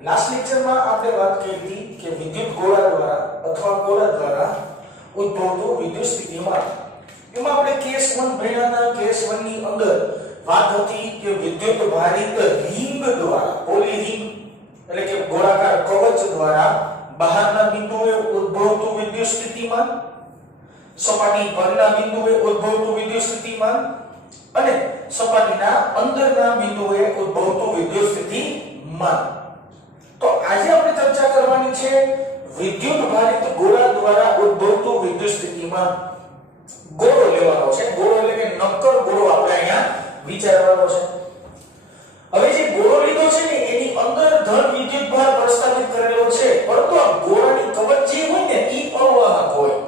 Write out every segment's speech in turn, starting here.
Last lecture में आपने बात की थी कि विद्युत गोला द्वारा अथवा गोला द्वारा उद्भवतो विद्युत स्थितिमान एમાં આપણે કેસ 1 ભણ્યાના કેસ 1 ની અંદર વાત હતી કે વિદ્યુત ભારિત રિંગ દ્વારા પોલી રિંગ એટલે કે ગોળાકાર કવચ દ્વારા બહારના બિંદુએ ઉદ્ભવતું વિદ્યુત સ્થિતિમાન સપાટી પરના બિંદુએ ઉદ્ભવતું વિદ્યુત સ્થિતિમાન અને સપાટીના અંદરના બિંદુએ ઉદ્ભવતું વિદ્યુત સ્થિતિમાન तो आज આપણે ચર્ચા કરવાની છે વિદ્યુત ભારિત ગોળા દ્વારા ઉદ્ભવતું વિદ્યુત સ્થિતિમાન ગોળો લેવાનો છે ગોળો એટલે કે નક્કર ગોળો આપણે અહીંયા વિચારવાનો છે હવે જે ગોળો લીધો છે ને એની અંદર ધન વિદ્યુત ભાર પ્રસ્થાપિત કરેલો છે પરંતુ આ ગોળાની કવચ જે હોય ને ઈ અવાહક હોય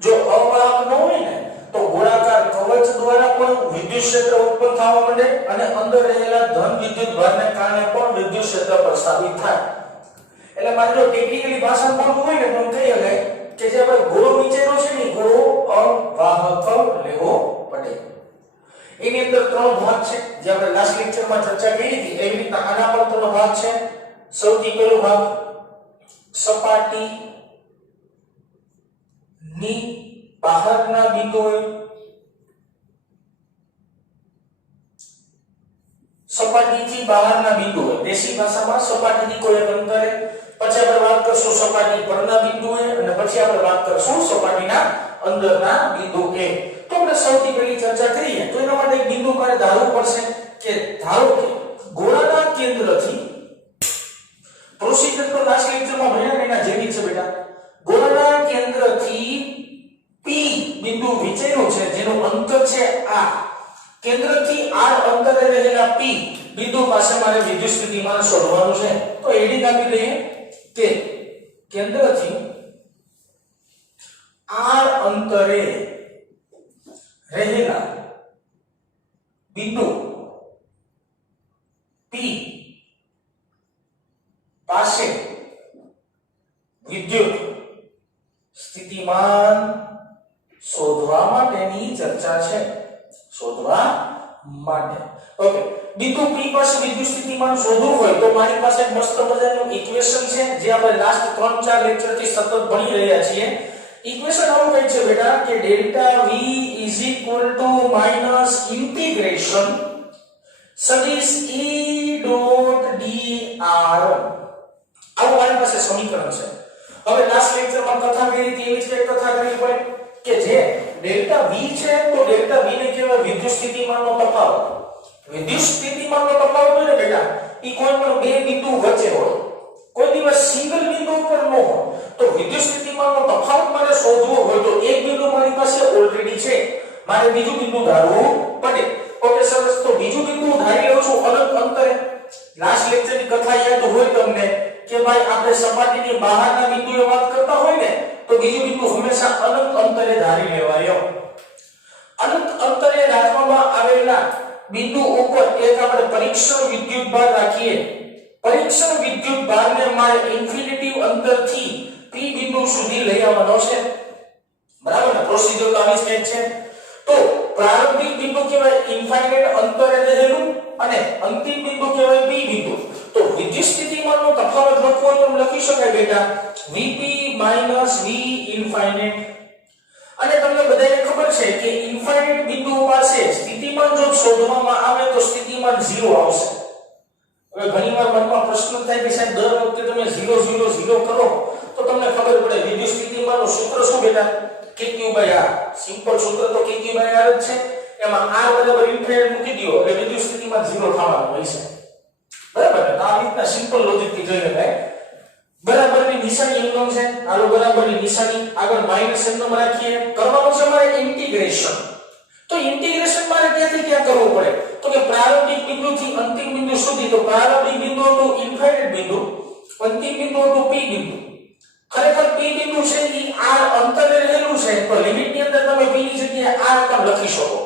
જો અવાહક ન હોય ને તો ગોળાકાર કવચ દ્વારા પણ વિદ્યુત ક્ષેત્ર ઉત્પન્ન થવા માંડે અને અંદર રહેલા ધન વિદ્યુત ભારને કારણે પણ વિદ્યુત ક્ષેત્ર પ્રસ્થાપિત થાય એટલે મારે જો ટેકનિકલી ભાષા બોલવું હોય ને તો કહી શકાય કે જે આપણે ગોળો વિચાર્યો છે ને ગોળો અવાહક લેવો પડે એની અંદર ત્રણ ભાગ છે જે આપણે લાસ્ટ લેક્ચરમાં ચર્ચા કરી હતી એવી રીતે આના પર ત્રણ ભાગ છે સૌથી પહેલો ભાગ સપાટી ની બહારના બિંદુએ સપાટીથી બહારના બિંદુએ દેશી ભાષામાં સપાટીથી કોઈ એક અંતરે પછી આપણે વાત કરશું સપાટી પરના બિંદુએ અને પછી આપણે વાત કરશું સપાટીના અંદરના બિંદુએ તો આપણે સૌથી પહેલી ચર્ચા કરીએ તો એના માટે એક બિંદુ મારે ધારવું પડશે કે ધારો કે ગોળાના કેન્દ્રથી પ્રોસિજર તો લાસ્ટ લેક્ચરમાં ભણ્યા એના જેવી છે બેટા ગોળાના કેન્દ્રથી P બિંદુ વિચાર્યું છે જેનું અંતર છે આ કેન્દ્રથી r અંતરે રહેલા P બિંદુ પાસે મારે વિદ્યુત સ્થિતિમાન શોધવાનું છે તો એડી આપી દઈએ કે કેન્દ્રથી r અંતરે રહેલા બિંદુ P પાસે વિદ્યુત સ્થિતિમાન શોધવા માટેની ચર્ચા છે શોધવા માટે ઓકે બિંદુ P પાસે વિદ્યુત સ્થિતિમાન શોધવું હોય તો મારી પાસે મસ્ત મજાનું ઇક્વેશન છે જે આપણે લાસ્ટ 3-4 લેક્ચર થી સતત ભણી રહ્યા છીએ ઇક્વેશન આવું કહે છે બેટા કે ડેલ્ટા V ઇન્ટિગ્રેશન સદિશ E ડોટ dr આવું મારી પાસે સમીકરણ છે હવે લાસ્ટ લેક્ચરમાં કથા કરી હતી એવી જ કઈ કથા કરવી પડે કે જે ડેલ્ટા V છે તો ડેલ્ટા V ને કહેવાય વિદ્યુત સ્થિતિમાનનો તફાવત વિદ્યુત સ્થિતિમાનનો તફાવત હોય ને બેટા ઈ કોઈ પણ બે બિંદુ વચ્ચે હોય કોઈ દિવસ સિંગલ બિંદુ પર ન હોય તો વિદ્યુત સ્થિતિમાનનો તફાવત મારે શોધવો હોય તો એક બિંદુ મારી પાસે ઓલરેડી છે મારે બીજું બિંદુ ધારવું પડે ઓકે સરસ તો બીજું બિંદુ ધારી લઉં છું અનંત અંતરે લાસ્ટ લેક્ચરની કથા યાદ હોય તમને કે ભાઈ આપણે સપાટીની બહારના બિંદુએ વાત કરતા હોય ને તો બીજું બિંદુ હંમેશા અનંત અંતરે ધારી લેવાય અનંત અંતરે રાખવામાં આવેલા બિંદુ ઉપર એક આપણે પરીક્ષણ વિદ્યુત ભાર રાખીએ પરીક્ષણ વિદ્યુત ભારને મારે ઇન્ફિનિટી અંતરથી P બિંદુ સુધી લઈ આવવાનો છે બરાબર ને પ્રોસિજર તો આવી જ છે તો પ્રારંભિક બિંદુ કહેવાય ઇન્ફાઇનાઇટ અંતરે રહેલું અને અંતિમ બિંદુ કહેવાય P બિંદુ તો વિદ્યુત સ્થિતિમાનનો તફાવત લખવો તો લખી શકાય બેટા Vp - V ઇન્ફાઇનાઇટ અને તમને બધાને ખબર છે કે ઇન્ફાઇનાઇટ બિંદુ પાસે સ્થિતિમાન જો શોધવામાં આવે તો સ્થિતિમાન 0 આવશે હવે ઘણીવાર મનમાં પ્રશ્ન થાય કે સાહેબ દર વખતે તમે 0 0 0 કરો તો તમને ખબર પડે વિદ્યુત સ્થિતિમાનનું સૂત્ર શું બેટા kq/r સિમ્પલ સૂત્ર તો kq/r જ છે એમાં r બરાબર ઇન્ફાઇનાઇટ મૂકી દો એટલે વિદ્યુત સ્થિતિમાન 0 થવાનું હોય છે બરાબર ને આ રીતના સિમ્પલ લોજિક થી જોઈ શકાય બરાબરની નિશાની એમનો છે આલો બરાબરની નિશાની આગળ માઈનસ એમનો રાખીએ કરવાનું છે મારે ઇન્ટિગ્રેશન તો ઇન્ટિગ્રેશન મારે ક્યાંથી ક્યાં કરવું પડે તો કે પ્રારંભિક બિંદુથી અંતિમ બિંદુ સુધી તો પ્રારંભિક બિંદુ તો ઇન્ફાઇનાઇટ બિંદુ અંતિમ બિંદુ તો P બિંદુ ખરેખર P બિંદુ છે ઈ r અંતરે રહેલું છે તો લિમિટ ની અંદર તમે P ની જગ્યાએ r પણ લખી શકો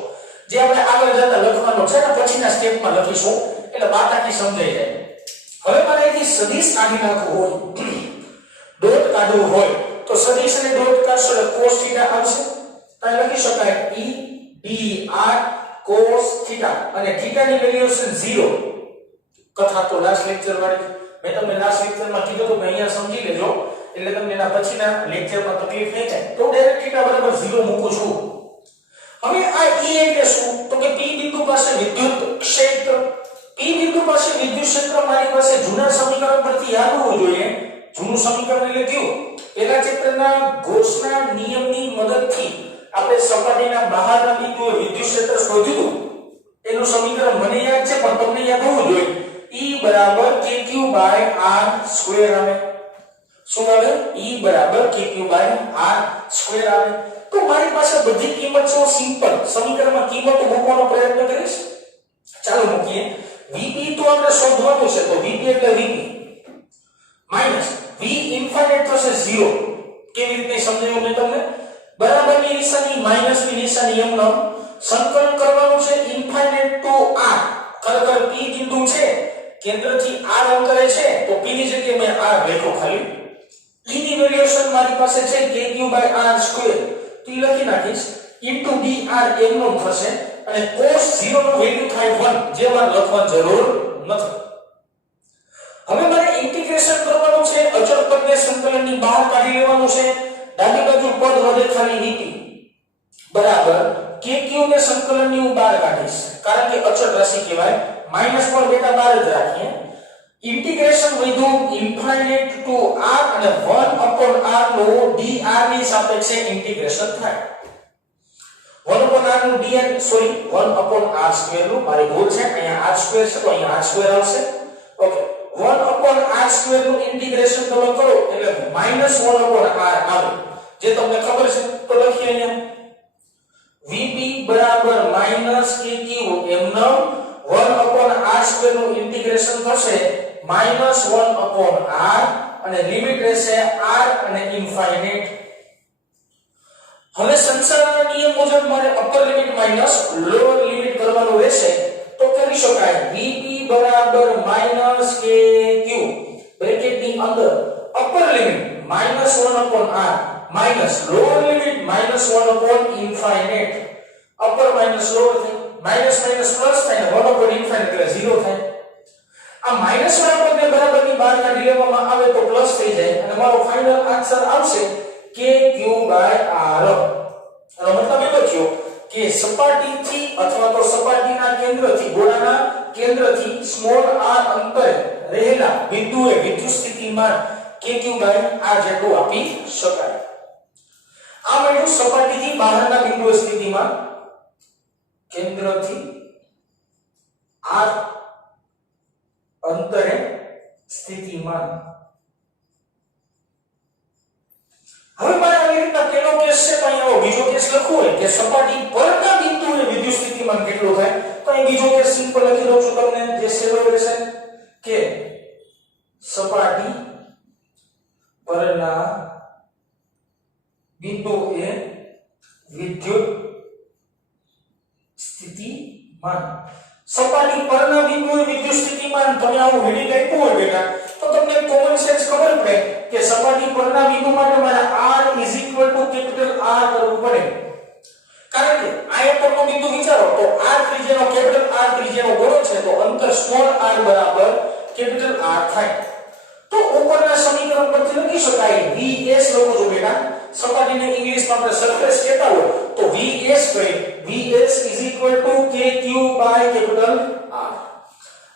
જે આપણે આગળ જતા લખવાનો છે ને પછીના સ્ટેપમાં લખીશું એટલે વાત આખી સમજાઈ જાય હવે મારે અહીંથી સદિશ કાઢી નાખવું હોય ડોટ કાઢવું હોય તો સદિશ અને ડોટ કાઢશો એટલે cos θ આવશે તો લખી શકાય E dr cos θ અને θ ની વેલ્યુ છે 0 કથા તો લાસ્ટ લેક્ચર વાળી મેં તમને લાસ્ટ લેક્ચરમાં કીધું હતું કે અહીંયા સમજી લેજો એટલે તમને એના પછીના લેક્ચરમાં તકલીફ નહીં થાય. તો ડાયરેક્ટ θ બરાબર 0 મૂકું છું. હવે આ E એટલે શું? તો કે P બિંદુ પાસે વિદ્યુત ક્ષેત્ર. P બિંદુ પાસે વિદ્યુત ક્ષેત્ર મારી પાસે જૂના સમીકરણ પરથી યાદ હોવું જોઈએ. જૂનું સમીકરણ એટલે કયું? પેલા ચેપ્ટરના ગોસના નિયમની મદદથી આપણે સપાટીના બહારના બિંદુએ વિદ્યુત ક્ષેત્ર શોધ્યું. એનું સમીકરણ મને યાદ છે પણ તમને યાદ હોવું જોઈએ. E બરાબર kq/r² આવે. શું આવે? E બરાબર kq/r² આવે. તો મારી પાસે બધી કિંમત છે સિમ્પલ સમીકરણમાં કિંમતો મૂકવાનો પ્રયત્ન કરીશ. ચાલો મૂકીએ. Vp તો આપણે શોધવાનું છે તો Vp એટલે Vp માઈનસ V ઇન્ફિનિટ થશે 0. કેવી રીતે સમજાયું મેં તમને? બરાબરની નિશાની માઈનસની નિશાની એમ નામ સંકલન કરવાનું છે ઇન્ફિનિટ ટુ r. ખરેખર P બિંદુ છે કેન્દ્રથી r અંતરે છે તો P ની જગ્યાએ મેં r લખ્યો ખાલી. E ની વેલ્યુએશન મારી પાસે છે kq/r². તો લખી નાખીશ ઇન્ટુ dr એમનો થશે અને cos 0 નું વેલ્યુ થાય 1 જે વાર લખવા જરૂર નથી. હવે મારે ઇન્ટિગ્રેશન કરવાનું છે. અચળ પદને સંકલનની બહાર કાઢી લેવાનું છે. ડાબી બાજુ પદ વધે ખાલી Vp બરાબર kq ને સંકલનની હું બહાર કાઢીશ કારણ કે અચળ રાશિ કહેવાય. માઈનસ પર બેટા બહાર જ રાખીએ. ઇન્ટિગ્રેશન વધ્યું ઇન્ફિનિટ ટુ r અને 1/r નું dr ની સાપેક્ષે ઇન્ટિગ્રેશન થાય. 1/r નું dr સોરી 1/r² નું મારી ભૂલ છે અહીંયા r² છે તો અહીંયા r² આવશે. ઓકે 1/r² નું ઇન્ટિગ્રેશન તમે કરો એટલે -1/r આવે જે તમને ખબર છે તો લખીએ અહીંયા Vp બરાબર -kq એમનો 1/r² નું ઇન્ટિગ્રેશન થશે -1/r અને લિમિટ રહેશે r અને ઇન્ફિનિટ. હવે સંસારના નિયમ મુજબ મારે upper limit minus lower limit કરવાનું રહેશે તો કરી શકાય. Vp બરાબર -kq બ્રેકેટની અંદર upper limit -1/r minus lower limit -1/ઇન્ફિનિટ. અપર માઈનસ લોઅર થાય માઈનસ માઈનસ પ્લસ થાય 1/ઇન્ફિનિટ એટલે 0 થાય. આ માઈનસ વાળા પદને બરાબરની બહાર કાઢી લેવામાં આવે તો પ્લસ થઈ જાય અને મારો ફાઇનલ આન્સર આવશે kq/r. આનો મતલબ એવો થયો કે સપાટીથી અથવા તો સપાટીના કેન્દ્રથી ગોળાના કેન્દ્રથી સ્મોલ r અંતરે રહેલા બિંદુએ વિદ્યુત સ્થિતિમાન kq/r જેટલું આપી શકાય. આ મળ્યું સપાટીથી બહારના બિંદુએ સ્થિતિમાન કેન્દ્રથી r અંતરે સ્થિતિમાન. હવે મારે આવી રીતના પેલો કેસ છે તો અહીંયા બીજો કેસ લખવો હોય કે સપાટી પરના બિંદુએ વિદ્યુત સ્થિતિમાન કેટલું થાય તો અહીં બીજો કેસ સિમ્પલ લખી દઉં છું તમને જે સહેલો રહેશે કે સપાટી પરના બિંદુએ વિદ્યુત સ્થિતિમાન. સપાટી પરના બિંદુએ વિદ્યુત સ્થિતિમાન તમે આવું હેડિંગ આપ્યું હોય બેટા તો તમને કોમન સેન્સ ખબર પડે કે સપાટી પરના બિંદુ માટે મારે r કેપિટલ R કરવું પડે. કારણ કે આ પરનો બિંદુ વિચારો તો r ત્રિજ્યાનો કેપિટલ R ત્રિજ્યાનો ગોળો છે તો અંતર સ્મોલ r બરાબર કેપિટલ R થાય. તો ઉપરના સમીકરણ પરથી લખી શકાય Vs લખો છો બેટા. સપાટીને ઇંગ્લિશમાં આપણે સરફેસ કહેતા હોય તો Vs કહે Vs kq/R.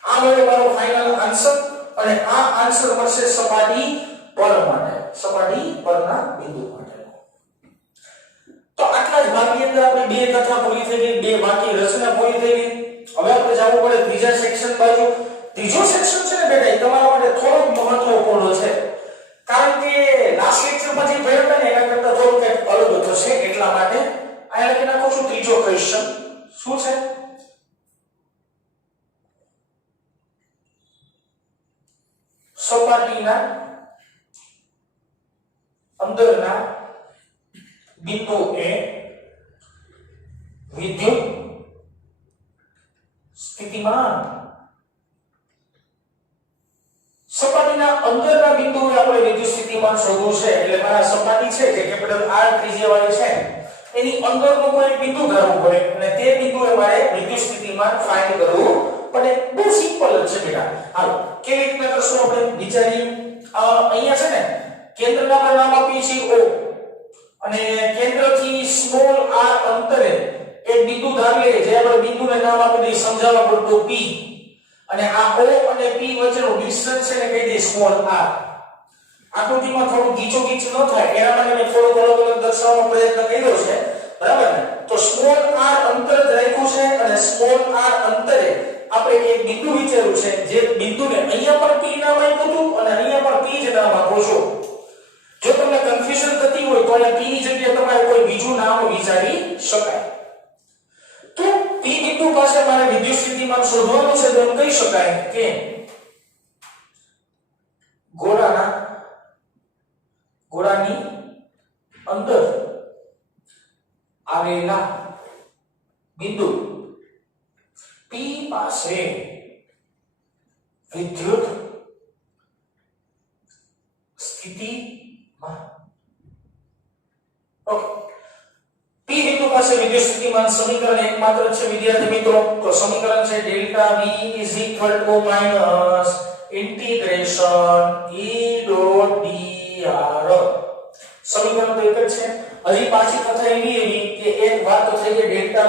આ મારો ફાઇનલ આન્સર અને આ આન્સર મળશે સપાટી પર માટે સપાટી પરના બિંદુ માટે. તો આટલા જ ભાગની અંદર આપણી બે કથા પૂરી થઈ ગઈ, બે બાકી રચના પૂરી થઈ ગઈ. હવે આપણે જવું પડે ત્રીજા સેક્શન બાજુ. ત્રીજો સેક્શન છે ને બેટા એ તમારા માટે થોડો મહત્વપૂર્ણ છે કારણ કે લાસ્ટ લેક્ચરમાં જે ભણ્યા હતા ને એના કરતા થોડું કંઈક અલગ થશે એટલા માટે આ લખી નાખું છું. ત્રીજો ક્વેશ્ચન શું છે? સપાટીના અંદરના બિંદુએ વિદ્યુત સ્થિતિમાન. સપાટીના અંદરના બિંદુએ આપણે વિદ્યુત સ્થિતિમાન શોધવું છે એટલે મારા સપાટી છે જે કેપિટલ R ત્રિજ્યાવાળી છે એની અંદરનું કોઈ બિંદુ ધારવું પડે અને તે બિંદુએ મારે વિદ્યુત સ્થિતિમાન ફાઇન્ડ કરવું પણ એ બહુ સિમ્પલ જ છે બેટા. હાલો કેવી રીતના કરશું આપણે વિચારીએ. અહીંયા છે ને કેન્દ્રના આપણે નામ આપીએ છીએ O અને કેન્દ્રથી સ્મોલ r અંતરે એક બિંદુ ધારી લઈએ, જે આપણે બિંદુને નામ આપી દઈએ સમજાવવા પૂરતું P, અને આ O અને P વચ્ચેનું ડિસ્ટન્સ છે ને કહી દઈએ સ્મોલ r. આકૃતિમાં થોડું ગીચોગીચ ન થાય એના માટે મેં થોડું અલગ અલગ દર્શાવવાનો પ્રયત્ન કર્યો છે, બરાબર ને. તો સ્મોલ r અંતર જ રાખ્યું છે અને સ્મોલ r અંતરે આપણે એક બિંદુ વિચાર્યું છે, જે બિંદુને અહીંયા પણ P નામ આપ્યું હતું અને અહીંયા પણ P જ નામ આપો છો. જો તમને કન્ફ્યુઝન થતી હોય તો અહીંયા P ની જગ્યાએ તમારે કોઈ બીજું નામ વિચારી શકાય. તો P બિંદુ પાસે મારે વિદ્યુત સ્થિતિમાન શોધવાનું છે, તો એમ કહી શકાય કે ગોળાની અંદર આવેલા બિંદુ P પાસે વિદ્યુત સ્થિતિમાન. ઓકે, P બિંદુ પાસે વિદ્યુત સ્થિતિમાન સમીકરણ એકમાત્ર છે વિદ્યાર્થી મિત્રો. તો સમીકરણ છે delta V integration E dot dr. સમીકરણ તો એક જ છે. હજી પાછી કથા એવી કે એક વાત તો થઈ કે ડેલ્ટા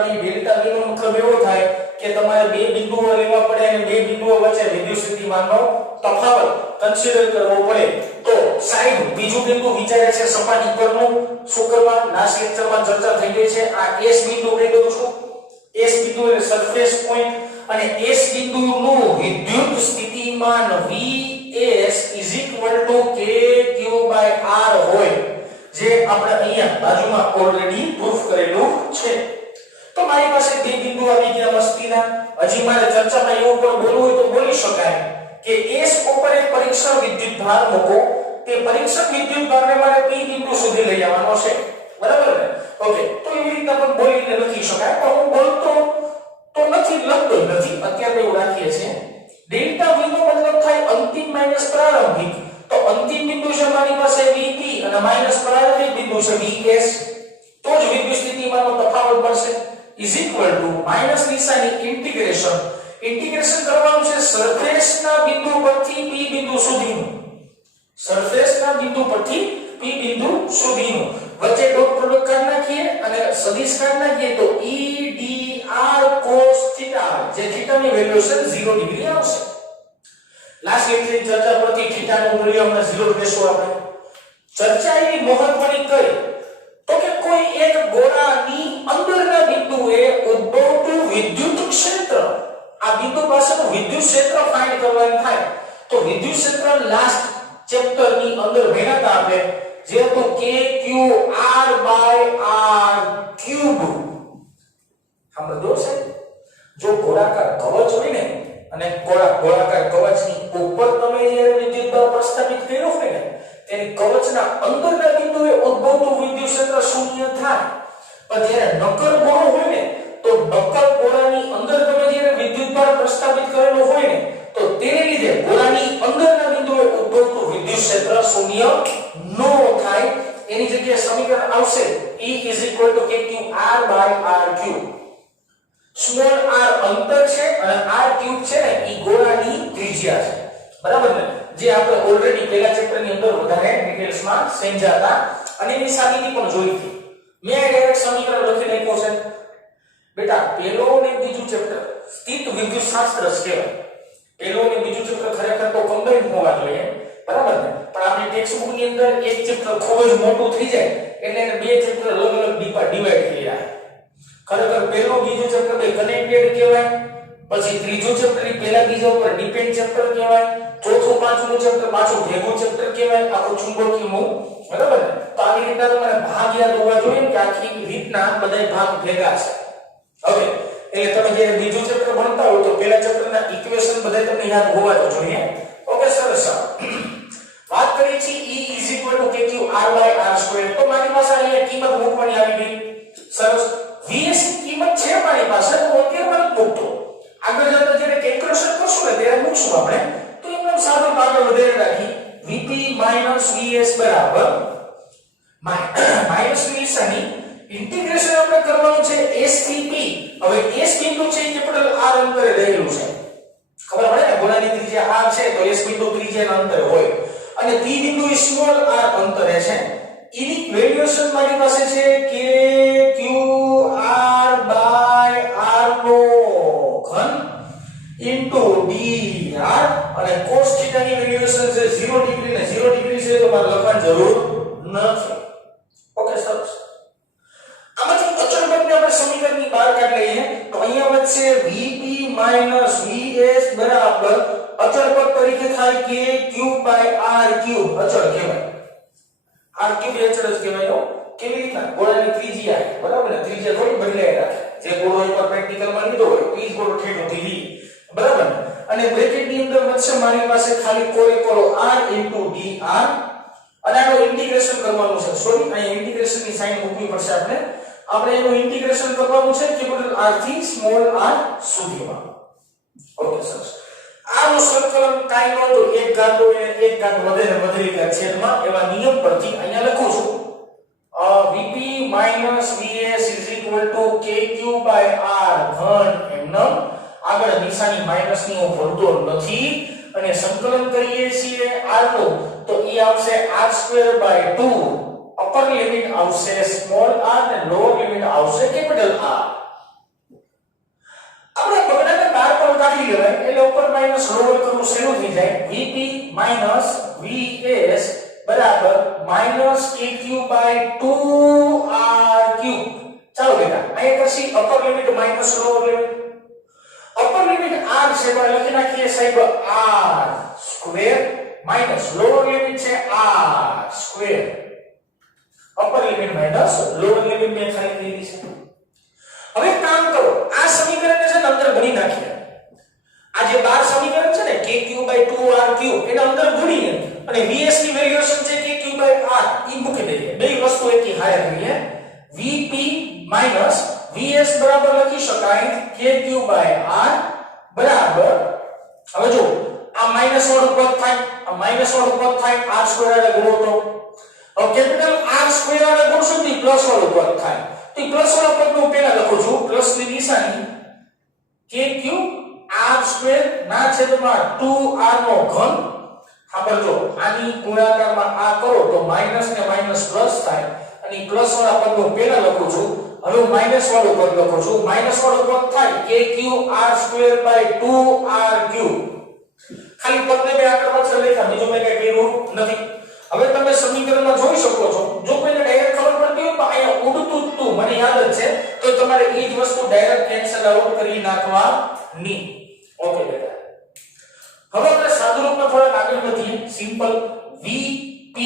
V નો મતલબ એવો થાય કે તમારે બે બિંદુઓ લેવા પડે અને બે બિંદુઓ વચ્ચે વિદ્યુત સ્થિતિમાનનો તફાવત કન્સિડર કરવો પડે. તો સાઈડ બીજું બિંદુ વિચારે છે સપાટી પરનું. શું કરવા? લાસ્ટ લેક્ચરમાં ચર્ચા થઈ ગઈ છે. આ S બિંદુ કહી દઉં છું. S બિંદુ એટલે સરફેસ પોઈન્ટ, અને S બિંદુનું વિદ્યુત સ્થિતિમાન Vs kq/r હોય, જે આપણે અહીંયા બાજુમાં ઓલરેડી પ્રૂફ કરેલું છે. તો મારી પાસે બે બિંદુ આવી ગયા મસ્તીના. હજી મારે ચર્ચામાં એવું પણ બોલવું હોય તો બોલી શકાય કે S ઉપર એક પરીક્ષણ વિદ્યુત ભાર મૂકો. તે પરીક્ષણ વિદ્યુત ભારને મારે P બિંદુ સુધી લઈ આવવાનો છે, બરાબર ને. ઓકે, તો એવી રીતના પણ બોલીને લખી શકાય, પણ હું બોલતો તો નથી, લખતો નથી, અત્યારે એવું રાખીએ છીએ. ડેલ્ટા V નો મતલબ થાય અંતિમ માઈનસ પ્રારંભિક. તો અંતિમ બિંદુ છે મારી પાસે Vp અને માઈનસ પ્રારંભિક બિંદુ છે Vs. તો જ વિદ્યુત સ્થિતિમાનનો તફાવત મળશે. માઈનસ નિશાની ઇન્ટિગ્રેશન કરવાનું છે સરફેસના બિંદુ પરથી P બિંદુ સુધીનું. સરફેસના બિંદુ પરથી P બિંદુ સુધીનું. વચ્ચે ડોટ પ્રોડક્ટ કાઢી નાખીએ અને સદિશ કાઢી નાખીએ તો E dr cos થીટા, જે થીટાની વેલ્યુ છે 0 ડિગ્રી આવશે. લાસ્ટ લેક્ચરની ચર્ચા પરથી થીટાનું મૂલ્ય અમને 0 લેશું આપણે. ચર્ચા એવી મહત્વની કરી તો કે કોઈ એક ગોળાની અંદરના બિંદુએ ઉદ્ભવતું વિદ્યુત ક્ષેત્ર, આ બિંદુ પાસેનું વિદ્યુત ક્ષેત્ર ફાઇન્ડ કરવાનું થાય. તો વિદ્યુત ક્ષેત્ર લાસ્ટ ચેપ્ટરની અંદર ભણ્યા આપણે, જે તો kqr/r3. સમજો છે? જો ગોળાકાર કવચ હોય ને અને ગોળાકાર કવચની ઉપર તમે જ્યારે વિદ્યુત બળ પ્રસ્થાપિત કર્યો હોય ને, તેની કવચના અંદરના બિંદુએ ઉદ્ભવતું વિદ્યુત ક્ષેત્ર શૂન્ય થાય. પણ જ્યારે નક્કર ગોળો હોય ને, તો નક્કર ગોળાની અંદર તમે જ્યારે વિદ્યુત બળ પ્રસ્થાપિત કરેલો હોય ને, તો તેને લીધે ગોળાની અંદરના બિંદુએ ઉદ્ભવતું વિદ્યુત ક્ષેત્ર શૂન્ય ન થાય. એની જગ્યાએ સમીકરણ આવશે E kq/r3. સ્મોલ r અંતર છે અને r ક્યુબ છે ને એ ગોળાની ત્રિજ્યા છે, બરાબર ને, જે આપણે ઓલરેડી પહેલા ચેપ્ટરની અંદર વધારે ડિટેલ્સમાં સમજાતા અને એની સાબિતી પણ જોઈ હતી. મેં ડાયરેક્ટ સમીકરણ લખી નાખ્યું છે બેટા. પહેલો અને બીજું ચેપ્ટર સ્થિત વિદ્યુત શાસ્ત્ર કહેવાય. પહેલો અને બીજું ચેપ્ટર ખરેખર તો કમ્બાઈન હોવા જોઈએ, બરાબર ને. પણ આપણી ટેક્સ્ટ બુક ની અંદર એક ચેપ્ટર ખૂબ જ મોટું થઈ જાય એટલે એને બે ચેપ્ટર અલગ અલગ ડિવાઈડ કર્યા. ખરેખર પહેલું બીજું ચેપ્ટર બે કનેક્ટેડ કહેવાય, પછી ત્રીજું ચેપ્ટર પહેલા બીજા ઉપર ડિપેન્ડ ચેપ્ટર કહેવાય, ચોથું પાંચમું ચેપ્ટર પાછું ભેગું ચેપ્ટર કહેવાય, આખું ચુંબકીય મૂળ, બરાબર ને. તો આવી રીતના તમારે ભાગ યાદ હોવા જોઈએ કે આખી રીતના બધા ભાગ ભેગા છે. હવે એટલે તમે જ્યારે બીજું ચેપ્ટર ભણતા હો તો પહેલા ચેપ્ટરના ઇક્વેશન બધા તમને યાદ હોવા જોઈએ. ઓકે, સરસ. વાત કરીએ છીએ E kq/r2. તો મારી પાસે અહીંયા કિંમત મૂકવાની આવી ગઈ. સરસ. Vs ની કિંમત છે મારી પાસે, તો અત્યારે મને મૂકતો. આગળ જતા જ્યારે કેલ્ક્યુલેશન કરશું ને ત્યારે મૂકશું આપણે. તો એકદમ સાદો આગળ વધારે રાખી Vp Vs બરાબર માઈનસ નિશાની ઇન્ટિગ્રેશન આપણે કરવાનું છે S થી P. હવે S બિંદુ છે કેપિટલ R અંતરે રહેલું છે. ખબર પડે ને ગોળાની ત્રિજ્યા r છે તો s બિંદુ ત્રિજ્યાના અંતરે હોય અને p બિંદુ એ સ્મોલ r અંતરે છે. એની વેલ્યુએશન મારી પાસે છે k q r by r નો ઘન ઇન્ટુ dr અને cos θ ની વેલ્યુએશન છે 0 ડિગ્રી ને 0 ડિગ્રી છે તો મારે લખવાની જરૂર નથી. ઓકે સરસ. આમાંથી અચળ પદને આપણે સમીકરણની બહાર કાઢી લઈએ તો અહીંયા વધશે vp vs બરાબર અચળ પદ તરીકે થાય k q r ક્યુબ અચળ કહેવાય. r ક્યુબ અચળ જ કહેવાય. કેવી રીતના ગોળાની ત્રિજ્યા બરાબર ને ત્રિજ્યા થોડી બદલાય રાખે જે ગોળો એકવાર પ્રેક્ટિકલમાં લીધો હોય તો એ જ ગોળો ઠેઠો થી બરાબર ને અને બ્રેકેટ ની અંદર વધશે મારી પાસે ખાલી કોરે કોરો r dr અને આનું ઇન્ટિગ્રેશન કરવાનું છે. સોરી અહીં ઇન્ટિગ્રેશન ની સાઇન મૂકવી પડશે આપણે એનું ઇન્ટિગ્રેશન કરવાનું છે કેપિટલ R થી સ્મોલ r સુધીમાં. ઓકે સરસ. આનું સંકલન કાઈ ન તો એક ઘાત હોય એક ઘાત વધે ને વધેલી છેદમાં એવા નિયમ પરથી અહીંયા લખું છું vp vs kq r ઘન એમનો આગળ નિશાની માઈનસ ની હું ભરતો નથી અને સંકલન કરીએ છીએ r નું તો એ આવશે r2/2 અપર લિમિટ આવશે સ્મોલ r અને લોઅર લિમિટ આવશે કેપિટલ R. આપણે બગડાને બાર પર કાઢી લેવાય એટલે ઉપર માઈનસ લોઅર કરવું શરૂ થઈ જાય vp vs બરાબર -kq/2 r3. ચાલો બેટા અહીંયા પછી upper limit minus lower limit upper limit r છે તો લખી નાખીએ સાહેબ r square minus lower limit છે r square upper limit minus lower limit મેં ખાલી લીધી છે. હવે કામ કરો આ સમીકરણને છે ને અંદર ભરી નાખીએ. આ જે 12 સમીકરણ છે ને kq/2r3 એને અંદર ભરીએ અને vs ની વેલ્યુએશન છે kq/r ઈ મૂકી દઈએ. બે વસ્તુ એકી હારે કરીએ vp vs બરાબર લખી શકાય kq/r બરાબર હવે જો આ માઈનસ વાળું પદ થાય આ માઈનસ વાળું પદ થાય r2 એટલે ગુણો તો હવે કેપિટલ R2 અને ગુણશું તો પ્લસ વાળું પદ થાય તો પ્લસ વાળા પદનું પહેલા લખું છું પ્લસ ની નિશાની kq r2 ના છેદમાં 2r નો ઘન. સાંભળજો આની ગુણાકારમાં આ કરો તો માઈનસ ને માઈનસ પ્લસ થાય અને પ્લસ વાળા પદનું પહેલા લખું છું. હવે હું માઈનસ વાળું પદ લખું છું માઈનસ વાળું પદ થાય kq r2/2r3. ખાલી પદને બે આગળ પાછળ લખ્યા બીજું મેં કઈ કર્યું નથી. હવે તમે સમીકરણમાં જોઈ શકો છો જો કોઈને ડાયરેક્ટ ખબર પડતી હોય તો અહીંયા ઉડતું તું મને યાદ જ છે તો તમારે એ જ વસ્તુ ડાયરેક્ટ કેન્સલ આઉટ કરી નાખવાની. ઓકે બેટા હવે આપણે સાદુ રૂપમાં થોડા આગળ વધીએ. સિમ્પલ vp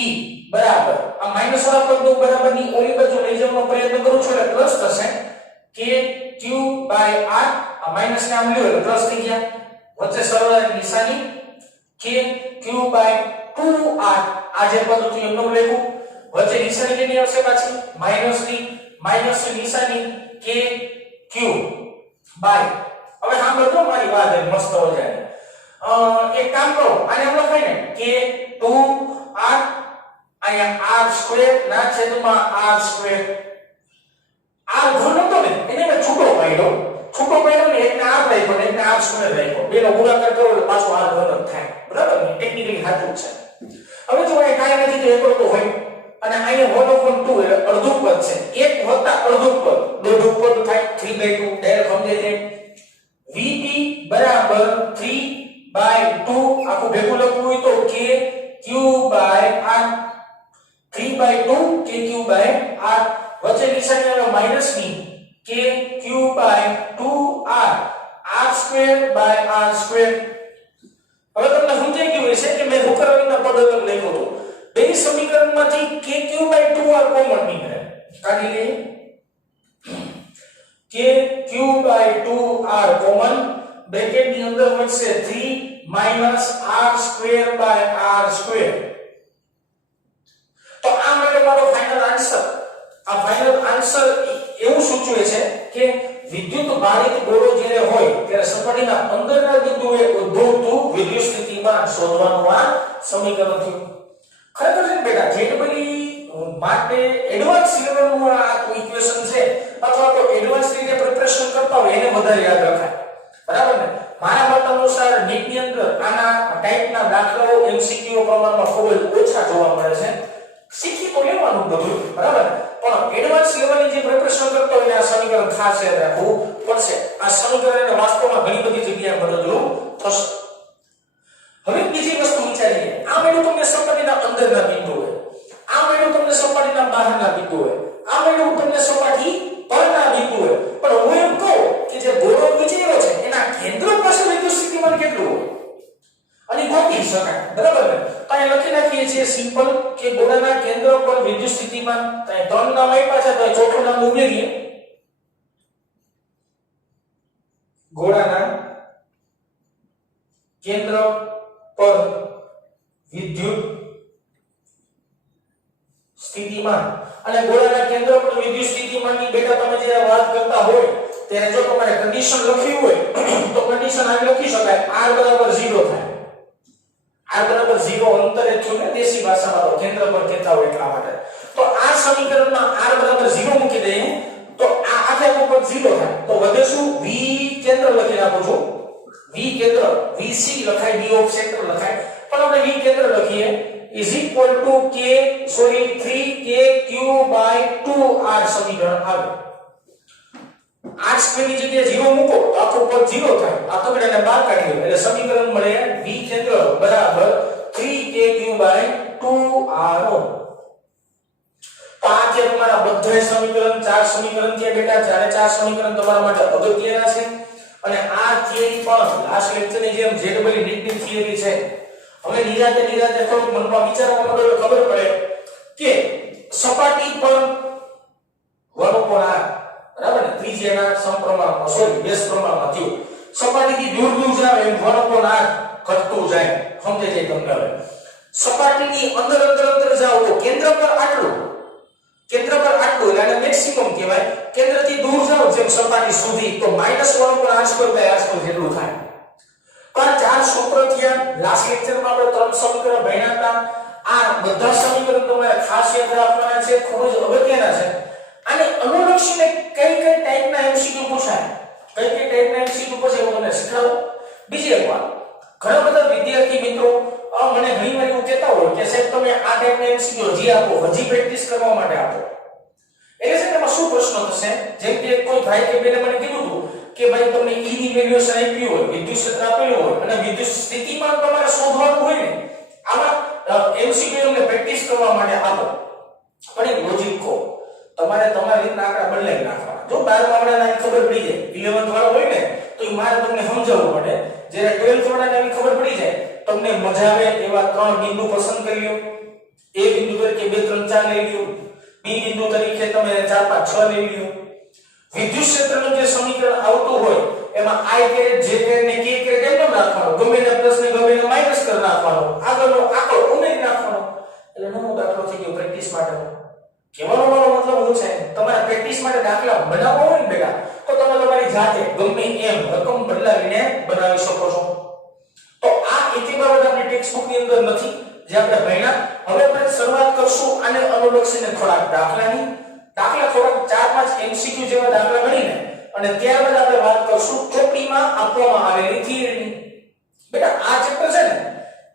બરાબર આ માઈનસ વાળા પદનું બરાબર ની ઓલી બાજુ લઈ જવાનો પ્રયત્ન કરું છું એટલે પ્લસ થશે kq/r આ માઈનસ ને આમ લ્યો એટલે પ્લસ થઈ ગયા વચ્ચે સરવાળાની નિશાની kq/2r આ જે પદ હતું એમનો લખ્યું વચ્ચે નિશાની કેની આવશે પાછી માઈનસ ની નિશાની kq બાય. હવે સાંભળજો મારી વાત એ મસ્ત હો જાય. એક કામ કરો આને આપણે લખાય ને k2r અહીંયા r2 ના છેદમાં r2 r ઘન હતો ને એને મેં છૂટો પાડ્યો ને એકને r રાખ્યો ને એકને r2 રાખ્યો બેનો ગુણાકાર કરો એટલે પાછો r ઘન થાય બરાબર ને ટેકનિકલી સાચું છે. હવે જો અહીં કાઈ નથી તો એકલો તો હોય અને અહીંયા 1/2 એટલે અડધું પદ છે એક વત્તા અડધું પદ દોઢું પદ થાય 3/2 ડાયરેક્ટ સમજાય છે. vp બરાબર 3/2 આખું ભેગું લખવું હોય તો kq/r 3/2 kq/r વચ્ચે નિશાની આવે માઈનસ ની kq/2r r2/r2. હવે તમને સમજાઈ ગયું હશે કે મેં હુકરવીના પદ અલગ લખ્યો હતો. બે સમીકરણમાંથી kq/2r કોમન નીકળે કાઢી લઈએ kq/2r કોમન બ્રેકેટ ની અંદર વધશે 3 r2/r2. તો આ માટે મારો ફાઇનલ આન્સર એવું સૂચવે છે કે વિદ્યુત ભારિત ગોળો જ્યારે હોય ત્યારે સપાટીના અંદરના બિંદુએ ઉદ્ભવતું વિદ્યુત સ્થિતિમાન શોધવાનું આ સમીકરણ થયું. ખરેખર છે બેટા જેટલી માટે એડવાન્સ લેવલનું આ ઇક્વેશન છે અથવા તો એડવાન્સ રીતે પ્રિપરેશન કરતા હોય એને વધારે યાદ રખાય બરાબર ને. મારા મત અનુસાર ખાસ યાદ રાખવું પડશે. આ સમીકરણને વાસ્તવમાં ઘણી બધી જગ્યાએ મદદરૂપ થશે. હવે બીજી વસ્તુ વિચારીએ. આ મેળું તમને સપાટીના અંદરના બિંદુ હોય, આ મેળું તમને સપાટીના બહારના બિંદુ હોય, આ મેળું તમને સપાટી પરના બિંદુ હોય. પણ હું એમ કહું કે જે ગોળો વિચેરો છે એના કેન્દ્ર પાસે વિદ્યુત સ્થિતિમાન કેટલું હોય અને ગોતી શકાય, બરાબર ને? તો અહીં લખી નાખીએ છીએ સિમ્પલ કે ગોળાના કેન્દ્ર પર વિદ્યુત સ્થિતિમાન. તો અહીં ત્રણ નામ આપ્યા છે, તો ચોથું નામ ઉમેરીએ. ગોળાના કેન્દ્ર પર વિદ્યુત સ્થિતિમાન. અને ગોળાના કેન્દ્ર પર વિદ્યુત સ્થિતિમાનની બેટા તમે જ્યારે વાત કરતા હોય ત્યારે જો તમારે કન્ડિશન લખવી હોય તો કન્ડિશન આ લખી શકાય, r બરાબર 0 થાય. r બરાબર 0 અંતરે થયું ને દેશી ભાષામાં, તો કેન્દ્ર પર કહેતા હોય એટલા માટે. તો આ સમીકરણમાં r બરાબર 0 મૂકી દઈએ તો આ આખે ઉપર 0 થાય. તો વધે શું? v કેન્દ્ર લખી નાખું છું. v કેન્દ્ર vc લખાય, d ઓફ સેન્ટર લખાય, પણ આપણે v કેન્દ્ર લખીએ is equal to 3kq/2r સમીકરણ આવે. r સ્ક્વેર ની જગ્યાએ 0 મૂકો તો આખું પદ 0 થાય. આ તગડાને બહાર કાઢીએ એટલે સમીકરણ મળે v કેન્દ્ર બરાબર 3kq/2r. તો આ જે તમારા બધા સમીકરણ 4 સમીકરણ છે બેટા, ચારે 4 સમીકરણ તમારા માટે અગત્યના છે. અને આ થિયરી પણ લાસ્ટ લેક્ચરની જેમ જેડબલી નીટની થિયરી છે. હવે નિરાતે થોડું મનમાં વિચારવા માંડો તો ખબર પડે કે સપાટી પર વર્તુળાકાર, બરાબર ને, ત્રિજ્યાના સમપ્રમાણમાં બેસ પ્રમાણમાં થયું. સપાટીથી દૂર જાવ એમ વર્તુળાકાર ઘટતું જાય. સમજાય છે તમને? હવે સપાટીની અંદર જાવ તો કેન્દ્ર પર આટલું એટલે મેક્સિમમ કહેવાય. કેન્દ્રથી દૂર જાવ જેમ સપાટી સુધી તો -1/r² જેટલું થાય. પણ ચાર સૂત્ર થયા. લાસ્ટ લેક્ચરમાં આપણે ત્રણ સમીકરણ ભણ્યા હતા. આ બધા સમીકરણ તમારે ખાસ યાદ રાખવાના છે, ખૂબ જ અગત્યના છે. અને અનુલક્ષીને કઈ ટાઈપના એમસીક્યુ પૂછાય, કઈ ટાઈપના એમસીક્યુ પૂછાય હું તમને શીખવાડું. બીજી એક વાત, ઘણા બધા વિદ્યાર્થી મિત્રો મને ઘણી વાર એવું કહેતા હોય કે સાહેબ તમે આ ટાઈપના એમસીક્યુ હજી આપો, હજી પ્રેક્ટિસ કરવા માટે આપો. એટલે છે એમાં શું પ્રશ્ન થશે? જેમ કે કોઈ ભાઈ કે બેને મને કીધું હતું કે ભાઈ તમને E ની વેલ્યુએશન આપી હોય, વિદ્યુત ક્ષેત્ર આપેલું હોય અને વિદ્યુત સ્થિતિમાન તમારે શોધવાનું હોય ને, આમાં એમસીક્યુ ને પ્રેક્ટિસ કરવા માટે આપો. પણ એક લોજિક કહો, તમારે તમારી રીતના આંકડા બદલાઈ નાખવાના. જો 12 વાળાને ખબર પડી જાય, 11th વાળા હોય ને તો એ મારે તમને સમજાવવું પડે. જ્યારે 12th વાળાને આવી ખબર પડી જાય, તમને મજા આવે એવા ત્રણ બિંદુ પસંદ કરી લો. A બિંદુ તરીકે 2 3 4 લઈ લો, B બિંદુ તરીકે તમે 4 5 6 લઈ લો. વિદ્યુત ક્ષેત્રનું જે સમીકરણ આવતું હોય એમાં I કેરેટ J કેરેટ ને K કેરેટ એમ રાખવાનો, ગમે ને પ્લસ ને ગમે ને માઈનસ કરી નાખવાનો, આગળનો આંકડો ઉમેરી નાખવાનો. એટલે નાનો દાખલો થઈ ગયો પ્રેક્ટિસ માટે. કહેવાનો મારો મતલબ શું છે, તમારે પ્રેક્ટિસ માટે દાખલા બનાવવો હોય ને બેટા તો તમે તમારી જાતે ગમે એમ રકમ બદલાવીને બનાવી શકો છો. તો આ એકે બાબત આપણી ટેક્સ્ટ બુક ની અંદર નથી જે આપણે ભણ્યા. હવે આપણે શરૂઆત કરશું આને અનુલક્ષીને થોડાક દાખલા થોડાક 4-5 MCQ જેવા દાખલા ગણીને અને ત્યારબાદ આપણે વાત કરશું ચોપડીમાં આપવામાં આવેલી થિયરીની. બેટા આ ચેપ્ટર છે ને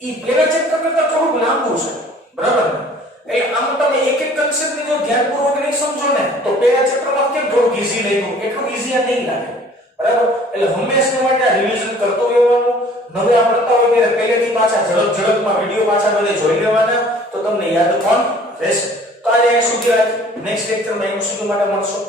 ઈ પહેલા ચેપ્ટર કરતા થોડું લાંબુ છે, બરાબર ને? એટલે આમ તમે એક કન્સેપ્ટને જો ધ્યાનપૂર્વક નહીં સમજો ને તો પહેલા ચેપ્ટરમાં કેમ થોડું ઈઝી લાગ્યું, એટલું ઈઝી નહીં લાગે, બરાબર? એટલે હંમેશા માટે રિવિઝન કરતો રહેવાનું. નવે આવડતા હોય ત્યારે પહેલેથી પાછા ઝડપમાં વિડિયો પાછા બધે જોઈ લેવાના તો તમને યાદ પણ રહેશે. તો આજે સુધી રાખી નેક્સ્ટ લેક્ચરમાં એમસીક્યુ માટે મળશું.